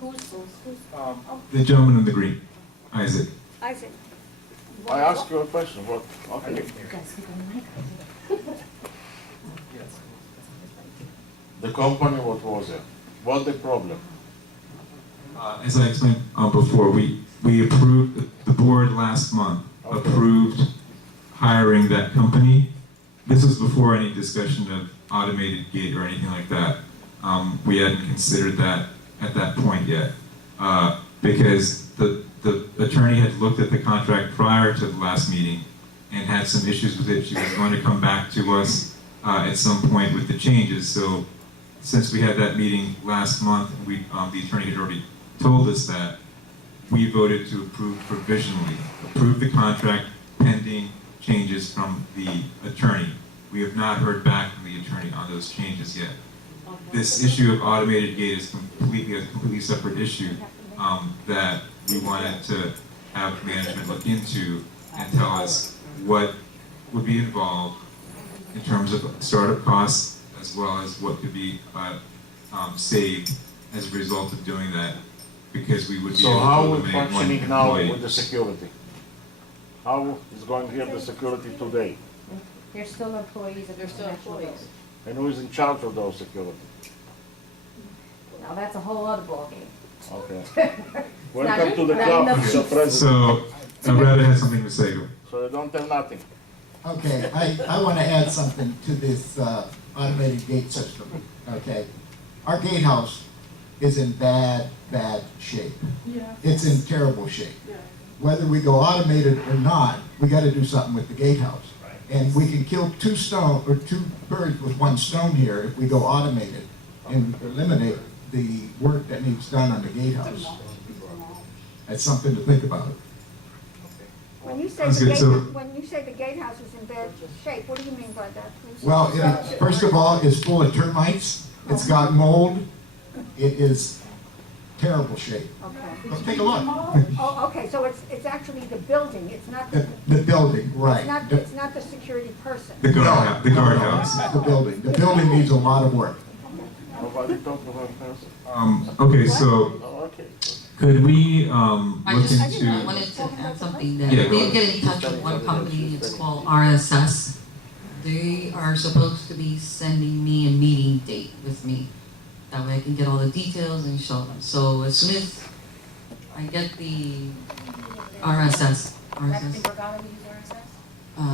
The gentleman in the green, Isaac. Isaac. I ask you a question, what, okay. The company, what was it? What the problem? As I explained before, we approved, the board last month approved hiring that company. This was before any discussion of automated gate or anything like that. We hadn't considered that at that point yet, because the attorney had looked at the contract prior to the last meeting and had some issues with it. She was going to come back to us at some point with the changes. So since we had that meeting last month, the attorney had already told us that, we voted to approve provisionally, approve the contract pending changes from the attorney. We have not heard back from the attorney on those changes yet. This issue of automated gate is a completely separate issue that we wanted to have management look into and tell us what would be involved in terms of startup costs, as well as what could be saved as a result of doing that, because we would be So able how to we eliminate one functioning now employee. with the security? How is going here the security today? They're still employees of the National Guard. And who is in charge of those security? Now, that's a whole other ballgame. Okay. Welcome to the not club, enough. Mr. President. So, Brad has something to say. So you don't tell nothing. Okay, I want to add something to this automated gate system, okay? Our gatehouse is in bad shape. Yeah. It's in terrible shape. Yeah. Whether we go automated or not, we got to do something with the gatehouse. And we can kill two birds with one stone here if we go automated and eliminate the work that needs done on the gatehouse. That's something to think about. When you say Sounds the good. gate, So- when you say the gatehouse is in bad shape, what do you mean by that, please? Well, first of all, it's full of termites. It's got mold. It is terrible shape. Okay. Go take a look. Oh, okay, so it's actually the building, it's not the, The building, right. it's not the security person. The guardhouse. The guardhouse. The building. The building needs a lot of work. Nobody talk about person? Okay, so Oh, okay. could we I look just into? wanted to add something that Yeah, go we ahead. get in touch with one company, it's called RSS. They are supposed to be sending me a meeting date with me. That way I can get all the details and show them. So as soon as I get the RSS.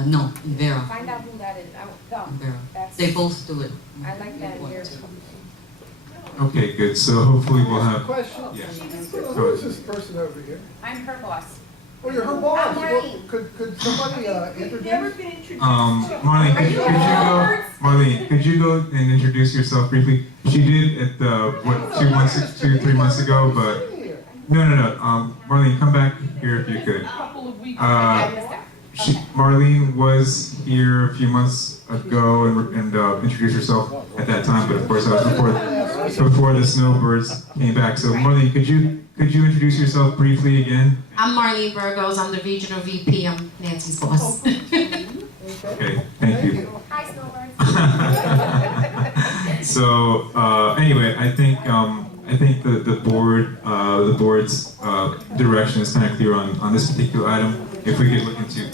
No, Vera. Find out who that is. Vera. That's- They both do it. I like that here. Okay, good. So hopefully we'll have. Question. Yeah. Who is this person over here? I'm her boss. Oh, you're her boss. I'm Well, Marlene. could somebody introduce? Marlene, could you go? Marlene, could you go and introduce yourself briefly? She did at the what 3 months ago, but no. Marlene, come back here if you could. Marlene was here a few months ago and introduced herself at that time, but of course that was before the snowbirds came back. So Marlene, could you introduce yourself briefly again? I'm Marlene Burgos. I'm the regional VP. I'm Nancy's boss. Okay, thank you. Hi, Snowbird. So anyway, I think the board's direction is kind of clear on this particular item. If we could look into.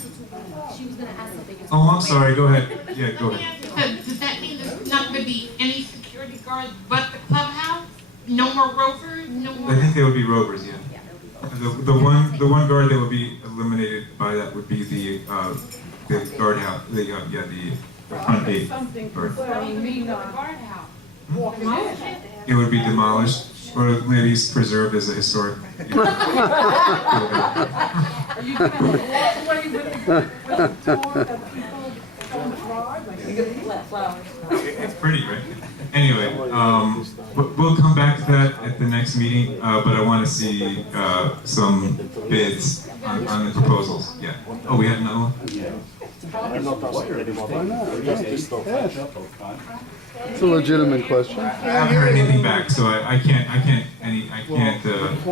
She was going to ask something. Oh, I'm sorry. Go ahead. Yeah, go ahead. Does that mean there's not going to be any security guards but the clubhouse? No more rovers? No more? I think they would be rovers. Yeah. The one guard that would be eliminated by that would be the guardhouse. The front gate. guard. It would be demolished, or maybe preserved as a historic. Are you gonna walk away with the door that people don't drive? Flowers. It's pretty, right? Anyway, we'll come back to that at the next meeting, but I want to see some bids on the proposals. Yeah. Oh, we have another one? I'm not asking anybody. Just this stuff. It's a legitimate question. I haven't heard anything back, so I can't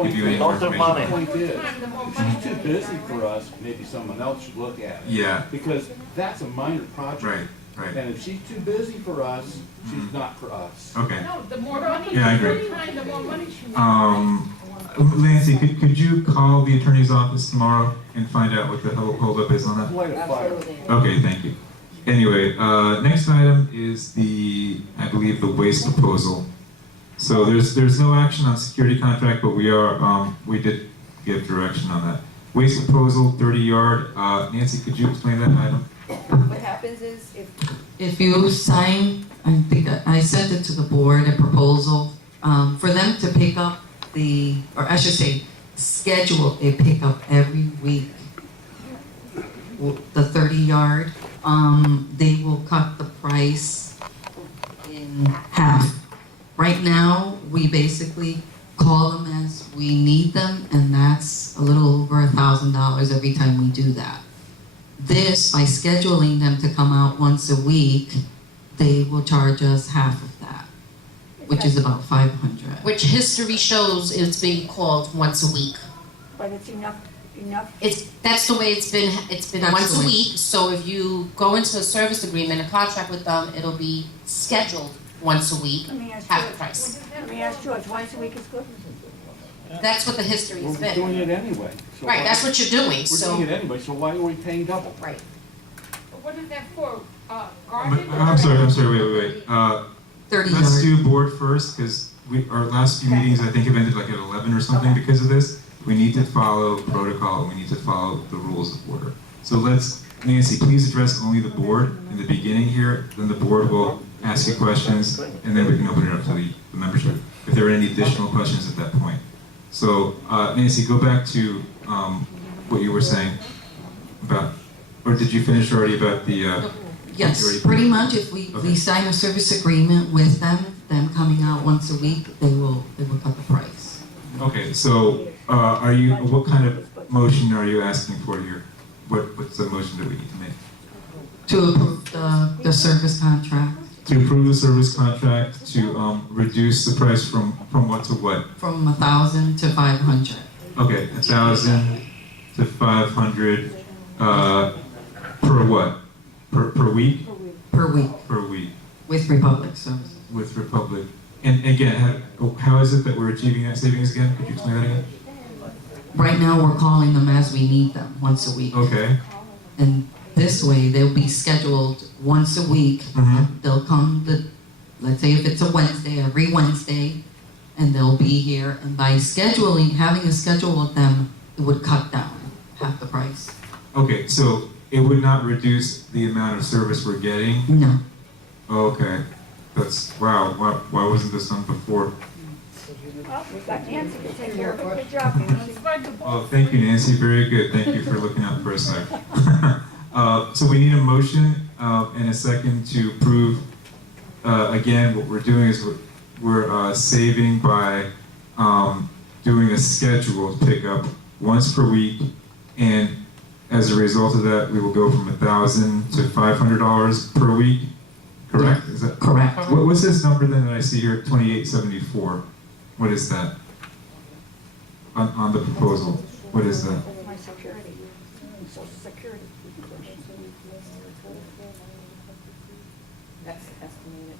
give you any more Lots of information. money. Point is, if she's too busy for us, maybe someone else should look at it. Yeah. Because that's a minor project. Right. Right. And if she's too busy for us, she's not for us. Okay. No, the more money, Yeah, I agree. the more money she makes. Nancy, could you call the attorney's office tomorrow and find out what the holdup is on that? Light a fire. Okay, thank you. Anyway, next item is I believe the waste proposal. So there's no action on security contract, but we did give direction on that. Waste proposal, 30-yard. Nancy, could you explain that item? What happens is If you sign, I think I sent it to the board, a proposal, for them to pick up or I should say, schedule a pickup every week. The 30-yard, they will cut the price in half. Right now, we basically call them as we need them, and that's a little over $1,000 every time we do that. This, by scheduling them to come out once a week, they will charge us half of that, which is about $500. Which history shows it's being called once a week. But it's enough. That's the way it's been That's once the a way. week. So if you go into a service agreement, a contract with them, it'll be scheduled once a week, Let me ask half George. the price. Let me ask George, once a week is good? That's what the history has We're doing been. it anyway. So Right, why- that's what you're doing, We're so, doing it anyway, so why are we paying double? right. But what is that for, garbage? I'm sorry, wait. 30 Let's yard. do board first, because our last few meetings, I think, have ended like at 11 or something because of this. We need to follow protocol, and we need to follow the rules of order. So Nancy, please address only the board in the beginning here, then the board will ask you questions, and then we can open it up to the membership, if there are any additional questions at that point. So, Nancy, go back to what you were saying about, or did you finish already about the... Yes, pretty much if we sign a service agreement with them coming out once a week, they will cut the price. Okay, so what kind of motion are you asking for here? What's the motion that we need to make? To approve the service contract To approve the service contract to reduce the price from what to what? from 1,000 to 500 Okay, 1,000 to 500 per what? Per week? per week Per week with Republic Services. with Republic. And again, how is it that we're achieving that savings again? Could you explain that again? Right now, we're calling them as we need them, once a week. Okay. And this way, they'll be scheduled once a week. Mm-hmm. They'll come, let's say if it's a Wednesday, every Wednesday, and they'll be here. And by having a schedule with them, it would cut down half the price. Okay, so it would not reduce the amount of service we're getting? No. Okay. Wow, why wasn't this done before? Well, we've got Nancy to take care of it. Good job, Nancy. Oh, thank you, Nancy, very good. Thank you for looking out for us there. So we need a motion and a second to approve. Again, what we're doing is we're saving by doing a scheduled pickup once per week, and as a result of that, we will go from $1,000 to $500 per week. Correct? Is that Correct. what's this number then that I see here? 2874. What is that on the proposal? What is that? My security, social security. that's estimated,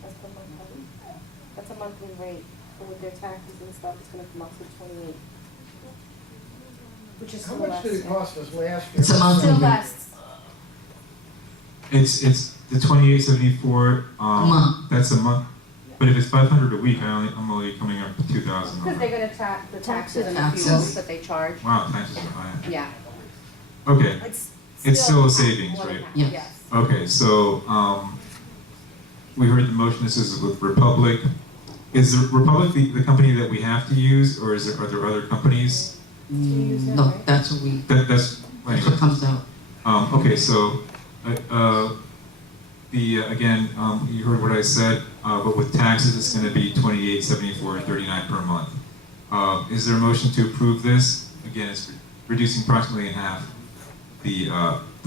that's a monthly rate, and with their taxes and stuff, it's gonna come up to 28. Which is How still much did it less. cost us last year? It's a monthly. Still less. It's the 2874. A month. That's a month. But if it's 500 a week, I'm only coming up to 2,000. Because they're gonna tax the taxes and the Taxes. fuels that they charge. Wow, taxes are high. Yeah. Okay. It's still a half, savings, one and right? a half, Yes. Yes. Okay, so we heard the motion. This is with Republic. Is the Republic the company that we have to use, or are there other companies? No, that's what That's that's what comes out. Okay, so again, you heard what I said, but with taxes, it's going to be $28.74.39 per month. Is there a motion to approve this? Again, it's reducing approximately in half the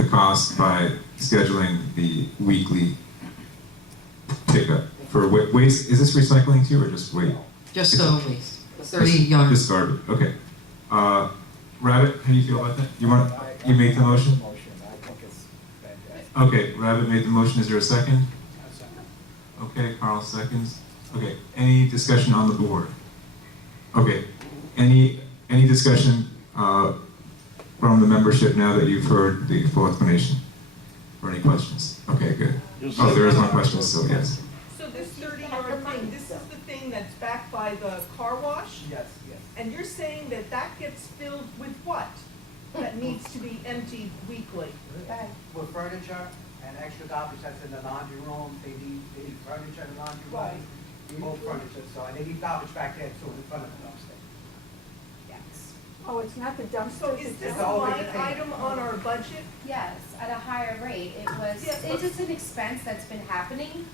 cost by scheduling the weekly pickup for waste. Is this recycling too, or just waste? Just waste. 30 yards. Just garbage. Okay. Rabbit, how do you feel about that? You make the motion? I think it's fantastic. Okay, Rabbit made the motion, is there a second? Okay, Carl seconds. Okay, any discussion on the board? Okay, any discussion from the membership now that you've heard the full explanation? Or any questions? Okay, good. Oh, there is one question, so yes. So this 30-yard thing, this is the thing that's backed by the car wash? Yes, yes. And you're saying that that gets filled with what? That needs to be emptied weekly? With furniture and extra garbage that's in the laundry room, they need furniture in the laundry Right. room. Both furniture, so, and they need garbage back there too, in front of the dumpster. Yes. Oh, it's not the dumpster? So is this It's a all line contained. item on our budget? Yes, at a higher rate. Yes, It's just an expense that's been happening.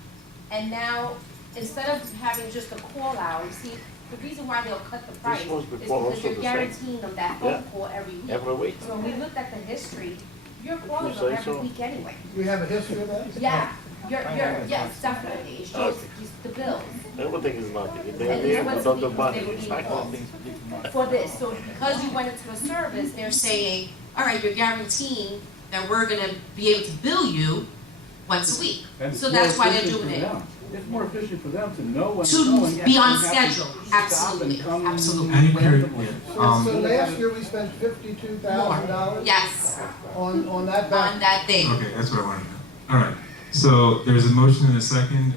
And now, instead of having just a call out, you see, the reason why they'll cut the price is was before because also you're the same. guaranteeing them that phone Yeah. call every week. Every week. So when we looked at the history, you're you calling say them every so. week anyway. Do we have a history of that? Yeah, yes, definitely. It shows the bills. Everything is nothing. And They this have was another because money. they were being Exactly. called for this. So because you went into a service, they're saying, all right, you're guaranteeing that we're gonna be able to bill you once a week. And it's So more that's why they're efficient doing for it. them. It's more efficient for them to know when To they're going. be on and have to schedule. stop Absolutely, and come absolutely. I'm curious, randomly. So last year we spent $52,000 Yes, on that on back. that day. Okay, that's what I wanted to know. All right, so there's a motion and a second.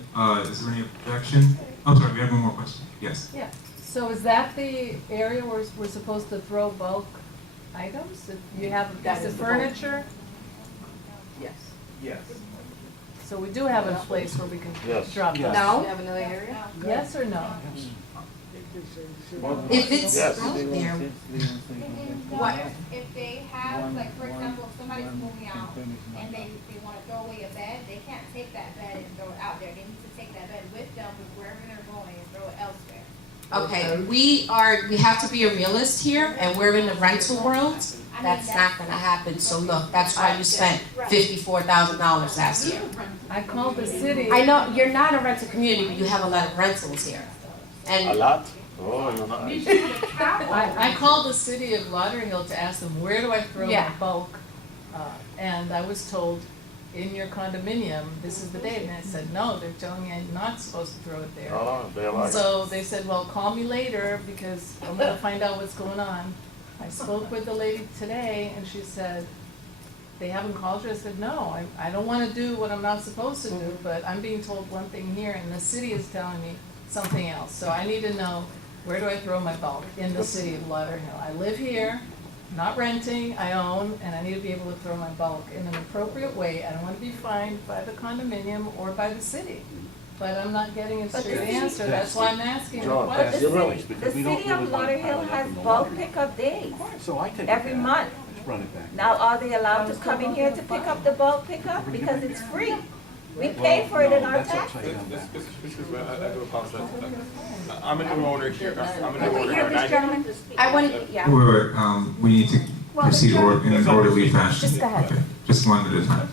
Is there any objection? I'm sorry, we have one more question. Yes. Yeah. So is that the area where we're supposed to throw bulk items? If you have a piece of furniture? Yes. Yes. So we do have a place where we can Yes. drop Yes. them? You have another area? Yes or no? If it's Yes. out there, What? If they have, like, for example, if somebody's moving out and they wanna throw away a bed, they can't take that bed and throw it out there. They need to take that bed with them wherever they're going and throw it elsewhere. okay, we have to be a realist here, and we're in the rental world. That's not gonna happen, so look, that's why you spent $54,000 last year. I called the city. I know, you're not a rental community, but you have a lot of rentals here. A And lot? Oh, you're not. I called the city of Lauderhill to ask them, where do I throw my Yeah. bulk? And I was told, in your condominium, this is the date, and I said, no, they're telling me I'm not supposed to throw it there. Oh, they're like. So they said, well, call me later, because I'm gonna find out what's going on. I spoke with the lady today, and she said, they haven't called you? I said, no, I don't wanna do what I'm not supposed to do, but I'm being told one thing here, and the city is telling me something else. So I need to know, where do I throw my bulk in the city of Lauderhill? I live here, not renting, I own, and I need to be able to throw my bulk in an appropriate way. I don't wanna be fined by the condominium or by the city. But I'm not getting a straight answer, that's why I'm asking the John, question. you're right. Because we The don't city of really want to pile Lauderhill it up has in the bulk laundry. pickup days. So I take it every back. month. Just run it back. Now, are they allowed to come in here to pick up the bulk pickup? Because it's free. We pay for it in our That's taxes. upside down backwards. Excuse me, I do apologize. I'm a new owner here. I'm a new owner here. Hear and this, I- gentleman? I want, yeah. We need to proceed in an orderly fashion. Just go ahead. Okay, just one at a time.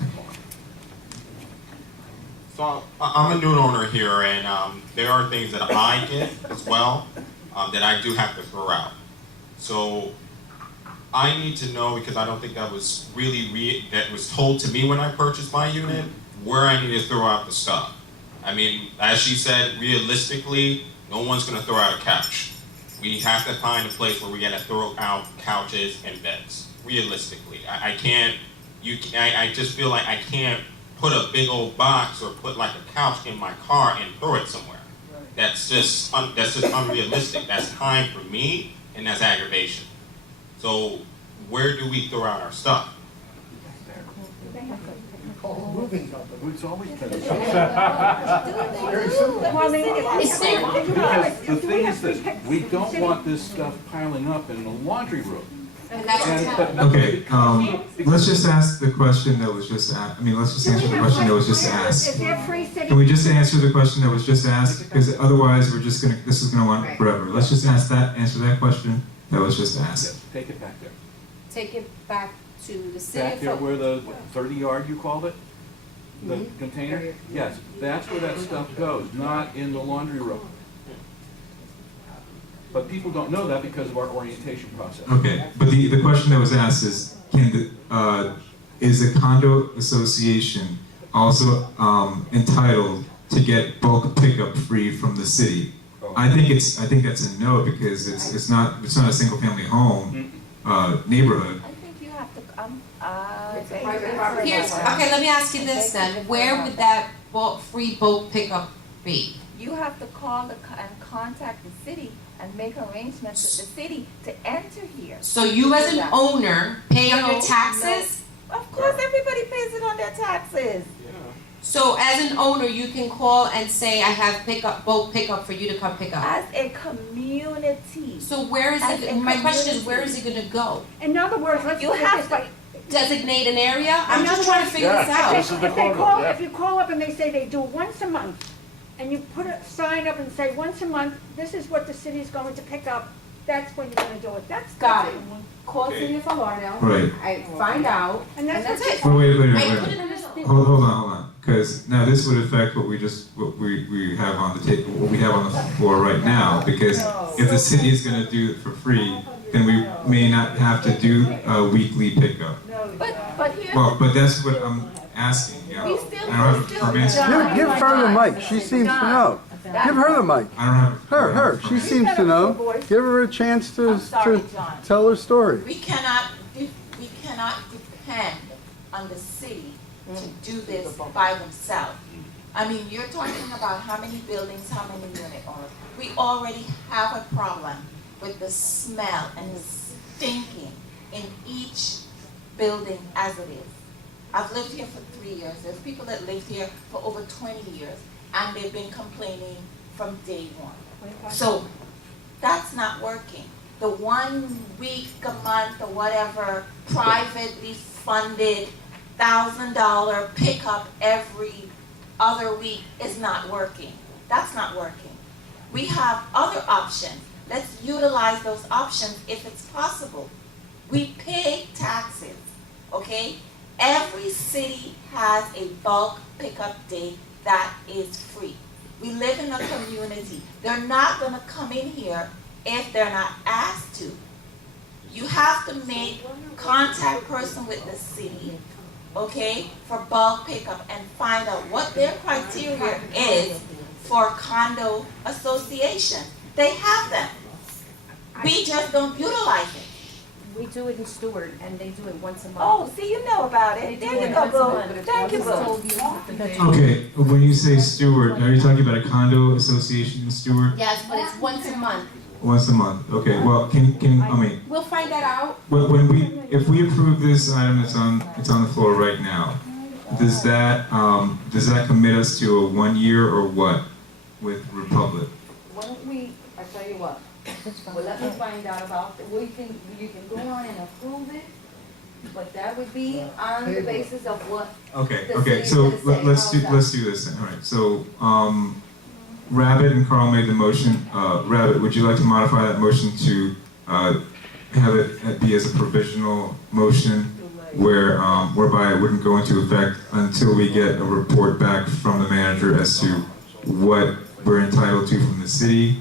So I'm a new owner here, and there are things that I get as well that I do have to throw out. So I need to know, because I don't think that was really that was told to me when I purchased my unit, where I need to throw out the stuff. I mean, as she said, realistically, no one's going to throw out a couch. We have to find a place where we're going to throw out couches and beds. Realistically, I can't. I just feel like I can't put a big old box or put like a couch in my car and throw it somewhere. That's just unrealistic. That's time for me, and that's aggravation. So where do we throw out our stuff? Call a moving company. It's always been. Very simple. It's there. Because the thing is this, we don't want this stuff piling up in the laundry room. And that's what's And, happening. Okay, let's just ask the question that was just asked. Let's just answer the question that was just asked. Is there free city? Can we just answer the question that was just asked? Because otherwise, this is gonna go on forever. Let's just answer that question that was just asked. yes, take it back there. Take it back to the city. Back there of- where the 30-yard, you called it? The Mhm. container? Yes, that's where that stuff goes, not in the laundry room. But people don't know that because of our orientation process. Okay, but the question that was asked is, can is a condo association also entitled to get bulk pickup free from the city? I think that's a no, because it's not a single family home neighborhood. I think you have to, Okay, let me ask you this then, where would that free bulk pickup be? You have to call and contact the city and make arrangements with the city to enter here. So you as an owner pay on your No, taxes? Of course, everybody pays it on their taxes. So as an owner, you can call and say, I have bulk pickup for you to come pick up. As a community. So where is As it, a my question is, community. where is it gonna go? In other words, let's You put it have this to- way. Designate an area? I'm In just other trying to words, figure this Yeah, out. this is the If they corner, call, yeah. if you call up and they say they do once a month, and you put a sign up and say, once a month, this is what the city is going to pick up, that's when you're gonna do it. That's Got it. it. Call City of Fort Lauderdale. Right. I find out. And that's that's what it. Oh, wait. I put it in this. Hold on. Because now this would affect what we have on the table, what we have on the floor right now. Because if the city is going to do it for free, then we may not have to do a weekly pickup. But here's. Well, but that's what I'm asking. You know, We still- I don't have we a still- firm answer. John. Give her the mic, she seems to know. Give her the mic. I don't have. a Her, firm she answer. seems to know. Give her a chance to, I'm sorry, to John. tell her story. We cannot depend on the city to do this by themselves. I mean, you're talking about how many buildings, how many unit owners. We already have a problem with the smell and the stinking in each building as it is. I've lived here for 3 years. There's people that lived here for over 20 years, and they've been complaining from day one. So that's not working. The 1 week, a month, or whatever, privately funded $1,000 pickup every other week is not working. That's not working. We have other options. Let's utilize those options if it's possible. We pay taxes, okay? Every city has a bulk pickup day that is free. We live in a community. They're not gonna come in here if they're not asked to. You have to make contact person with the city, okay, for bulk pickup and find out what their criteria is for condo association. They have them. We just don't utilize it. We do it in Stewart, and they do it once a month. Oh, see, you know about it. There you go, boo. Thank you, boo. Okay, when you say Stewart, are you talking about a condo association in Stewart? Yes, but it's once a month. Once a month. Okay. Well, I mean, We'll find that out. if we approve this item that's on the floor right now, does that commit us to a 1 year or what with Republic? Why don't we, I tell you what, well, let me find out about, you can go on and approve it, but that would be on the basis of what. Okay. the Okay. city's So gonna say. let's do this then. All right. So Rabbit and Carl made the motion. Rabbit, would you like to modify that motion to have it be as a provisional motion, whereby it wouldn't go into effect until we get a report back from the manager as to what we're entitled to from the city?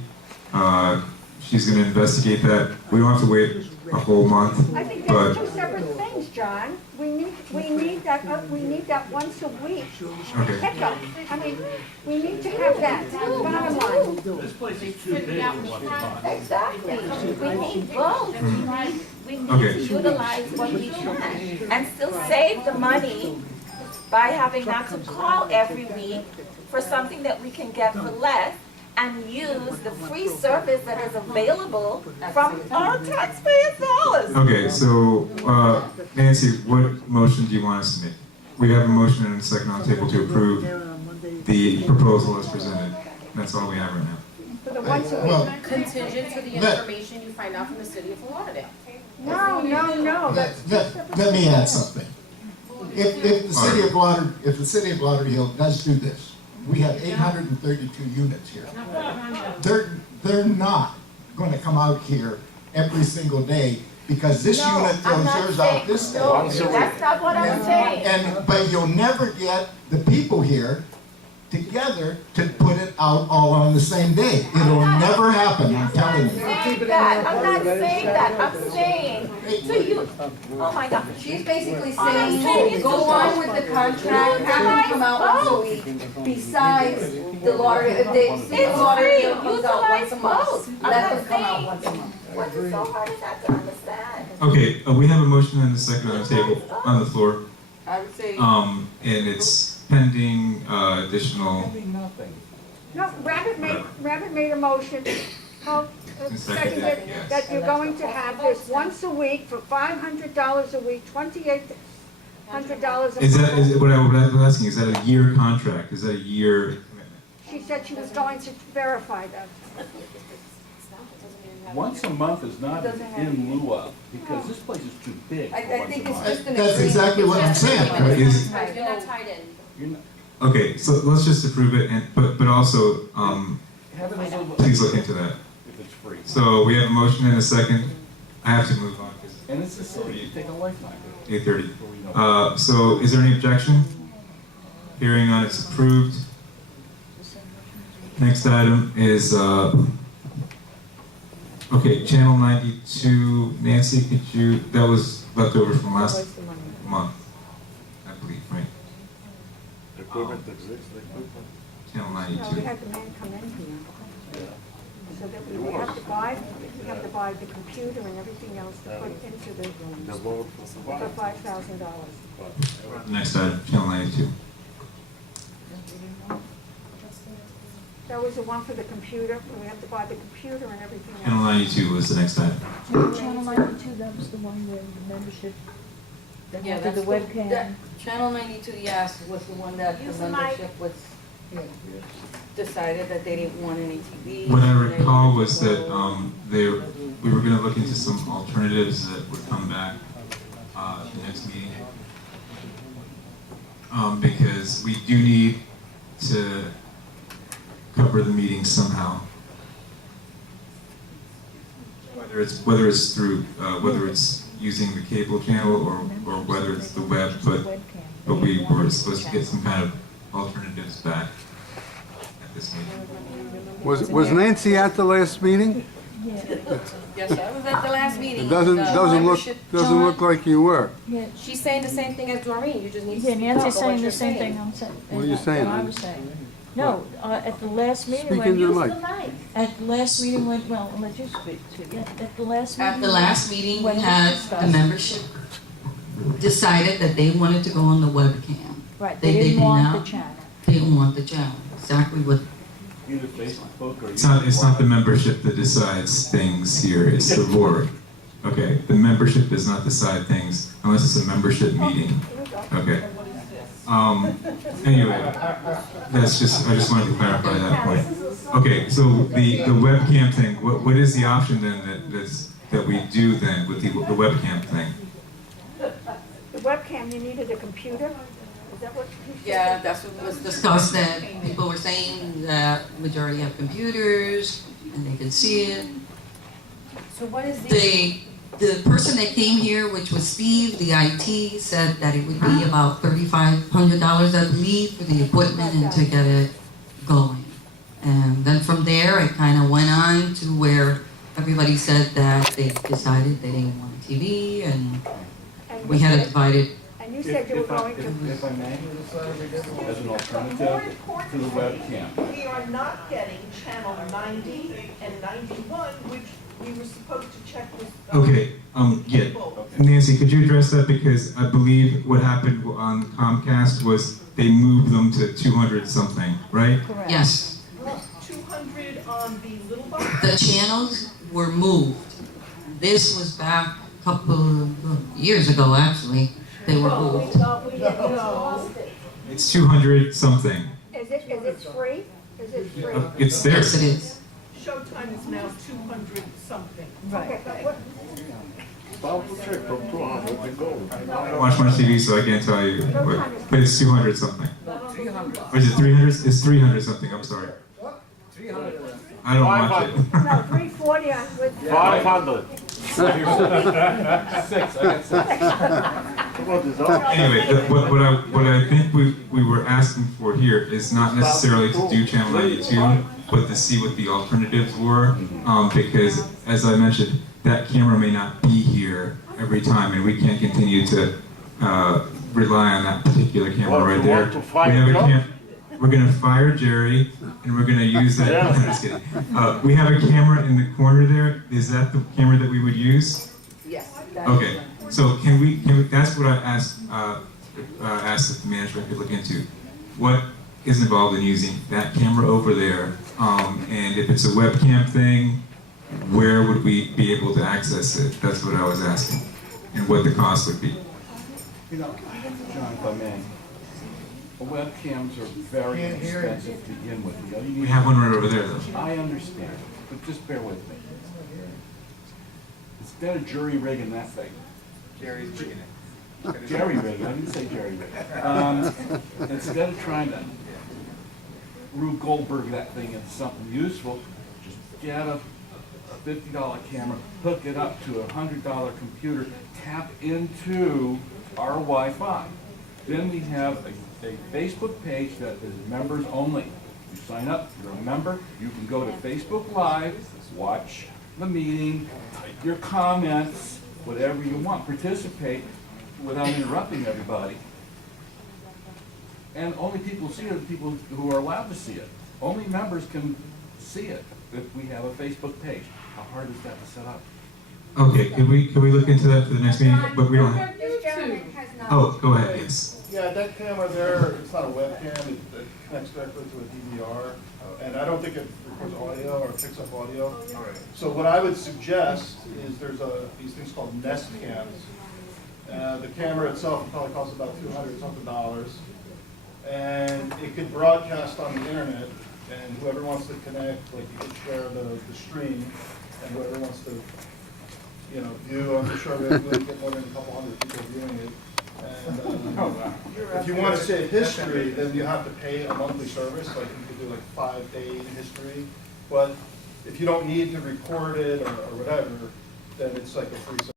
She's going to investigate that. We don't have to wait a whole month, I think but that's two separate things, John. We need that once a week okay. pickup. I mean, we need to have that, bottom line. This place is too big for one spot. Exactly. We need both. We need Okay. to utilize what we can and still save the money by having not to call every week for something that we can get for less and use the free service that is available from our taxpayers' dollars. Okay, so Nancy, what motion do you want us to make? We have a motion and a second on the table to approve the proposal as presented. That's all we have right now. For the once a Well, week. Contingent to the information you find out from the city of Fort Lauderdale. No, that's let me add something. If the city of Lauderdale does do this, we have 832 units here. They're not going to come out here every single day because this No, unit I'm throws not theirs saying- out this day. No, that's not what I'm saying. But you'll never get the people here together to put it out all on the same day. It'll never happen, I'm telling you. saying that, I'm not saying that, I'm saying, so you, oh my God. She's basically All I'm saying saying, is go on with the contract, have it come out once a week, besides the water, the city water bill comes out once a month. Let them come out once a month. What is so hard is that to understand? Okay, we have a motion and a second on the table, on the floor. I would say. And it's pending additional. No, Rabbit made a motion, Paul seconded, yes. that you're going to have this once a week for $500 a week, $2,800 a month. Is what I was asking? Is that a year contract? Is that a year commitment? She said she was going to verify that. Once a month is not in lieu of, because this place is too big for I once think a it's month. just an agreement. That's exactly what I'm saying, right? Is- You're not tied in. You're not- Okay, so let's just approve it, and but also have it as a- please look into that. If it's free. So we have a motion and a second. I have to move on because And it's the city, you take a lifetime. 8:30. So is there any objection? Hearing none, it's approved. Next item is okay, Channel 92. Nancy, could you? That was left over from last month, I believe, right? Equipment exists, the equipment. Channel No, we 92. had the man come in here. So that we have to buy the computer and everything else to put into the, The vote for for $5,000. Next item, Channel 92. That was the one for the computer, we have to buy the computer and everything Channel else. 92 was the next item. Channel 92, that was the one where the membership, that Yeah, had that's the webcam. that Channel 92, yes, was the one that the Use the mic. membership was, decided that they didn't want any TV. What I and they recall wanted was to that go- we were going to look into some alternatives that would come back at the next meeting. Because we do need to cover the meeting somehow. Whether it's through whether it's using the cable channel or whether it's the web, but we were supposed to get some kind of alternatives back at this meeting. Was Nancy at the last meeting? Yes, I was at the last meeting. It doesn't look like you were. She's saying the same thing as Doreen, you just need to Yeah, speak up Nancy's on saying what the you're same saying. thing I'm saying. What are you saying? I was saying. No, at the last meeting. Speak when- into the Use mic. At the last meeting when, well, I'll let you speak to it. At the last meeting. At the last meeting, we when it was had the discussed. membership decided that they wanted to go on the webcam. Right, They they didn't did want not. the channel. They didn't want the channel, exactly what, Either Facebook or. It's not the membership that decides things here, it's the board. Okay, the membership does not decide things unless it's a membership meeting. Okay. Anyway, I just wanted to clarify that point. Okay, so the webcam thing, what is the option then that we do then with the webcam thing? The webcam, you needed a computer? Is that what you said? Yeah, that's what was discussed that people were saying that majority have computers and they can see it. So what is the? The person that came here, which was Steve, the IT, said that it would be about $3,500, I believe, for the equipment and to get it going. And then from there, it kind of went on to where everybody said that they decided they didn't want a TV and we had to divide it. And you said you were going to. If I may, as an alternative to the webcam. We are not getting channel 90 and 91, which we were supposed to check with. Okay, yeah. Nancy, could you address that? Because I believe what happened on Comcast was they moved them to 200 something, right? Correct. Yes. 200 on the little box? The channels were moved. This was back a couple of years ago, actually. They were moved. It's 200 something. Is it free? Is it free? It's there. Yes, it is. Showtime is now 200 something. Okay, but what, Double check from 200 to go. I don't watch much TV, so I can't tell you. But it's 200 something. 300. Or is it 300? It's 300 something. I'm sorry. 300. I don't watch it. no, 340 on with. 500. 6, I got 6. Anyway, what I think we were asking for here is not necessarily to do channel 92, but to see what the alternatives were, because as I mentioned, that camera may not be here every time, and we can't continue to rely on that particular camera right there. We're gonna fire Jerry, and we're gonna use that. I'm just kidding. We have a camera in the corner there. Is that the camera that we would use? Yes. Okay. So can we? That's what I asked if the management could look into. What is involved in using that camera over there? And if it's a webcam thing, where would we be able to access it? That's what I was asking, and what the cost would be. You know, John, if I may, webcams are very expensive to begin with. We have one right over there, though. I understand, but just bear with me. Instead of jury rigging that thing. Jerry's rigging it. Jerry rigging, I didn't say Jerry rigging. Instead of trying to Rube Goldberg that thing into something useful, just get a $50 camera, hook it up to a $100 computer, tap into our Wi-Fi. Then we have a Facebook page that is members only. You sign up, you're a member, you can go to Facebook Live, watch the meeting, type your comments, whatever you want, participate without interrupting everybody. And only people see it are the people who are allowed to see it. Only members can see it if we have a Facebook page. How hard is that to set up? Okay, can we look into that for the next meeting? But we don't have. This gentleman has not. Oh, go ahead. Yes. Yeah, that camera there, it's not a webcam, it connects directly to a DVR, and I don't think it records audio or picks up audio. So what I would suggest is there's these things called Nest cams. The camera itself will probably cost about $200-something, and it could broadcast on the internet, and whoever wants to connect, like you could share the stream, and whoever wants to, view, I'm sure we would get more than a couple hundred people viewing it. And if you want to save history, then you have to pay a monthly service, like you could do like 5-day history. But if you don't need to record it or whatever, then it's like a free service.